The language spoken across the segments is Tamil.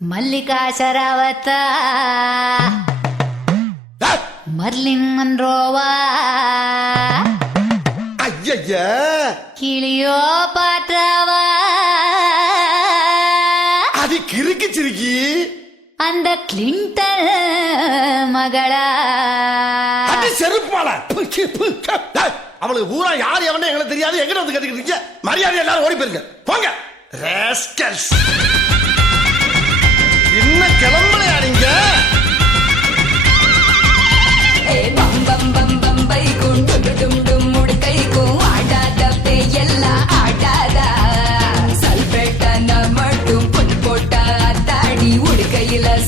மல்லிகா ஷராவத்த மர்லின் மன்ரோவா ஐயா கிளியோ பாட்டாவா அது கிறுக்கு சிறுக்கி அந்த கிளின்டன் மகளா அது செருப்பால அவளுக்கு பூரா யார் எவனே எங்களுக்கு தெரியாது. எங்கிட்ட வந்து கத்துக்கிட்டீங்க மரியாதை எல்லாரும் ஓடி போயிருங்க போங்க. ராஸ்கல்ஸ் இன்னும் கிளம்பலையா நீங்க?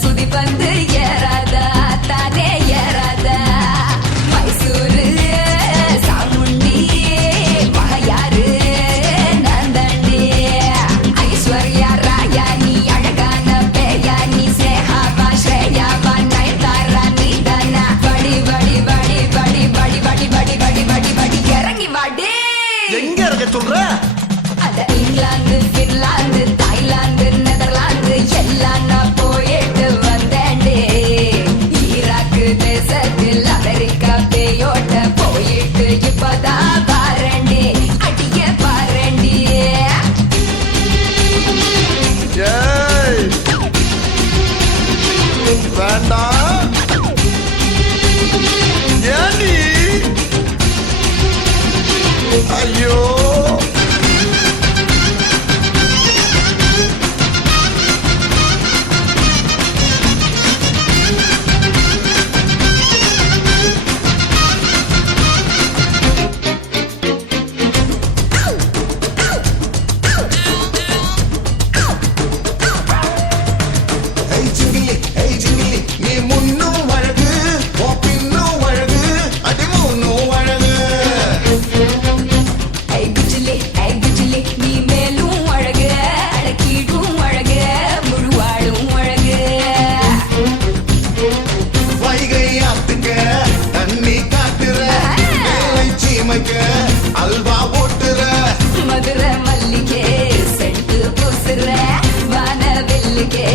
சுதி பந்து ஏறாதா தானே ஏறாதா மைசூரு சாமுண்டி மகையாரு நந்தண்டி ஐஸ்வர்யா ராயா நீ அழகான பேயா நீ சேஹாவா ஸ்ரேயாவா நயன்தாரா நீதானா படி படி படி படி படி படி படி படி படி படி இறங்கி வாடி. எங்க இருக்க சொல்ற? அத இங்கிலாந்து பின்லாந்து தாய்லாந்து நெதர்லாந்து எல்லாம் நான் போயிட்டு வந்தேன்டே. ஈராக்கு தேசத்தில் அமெரிக்கா பேயோட்ட போயிட்டு இப்பதான் பாரண்டி அடிய பாரண்டி. ஏய் வேண்டாம் ஏண்டி? ஐயோ நீ முன்னும் அழகு பின்னும் அழகு அடி முன்னும் அழகு. ஐ குஜிலி நீ மேலும் அழகு அழகிடும் அழகு முழுவாடும் அழகு. வைகை ஆத்துக்க தண்ணி காட்டுற வேலை சீமைக்க அல்வா ஓட்டுற மதுரை மல்லிகே செட்டு பூசுற வானவெல்லிகே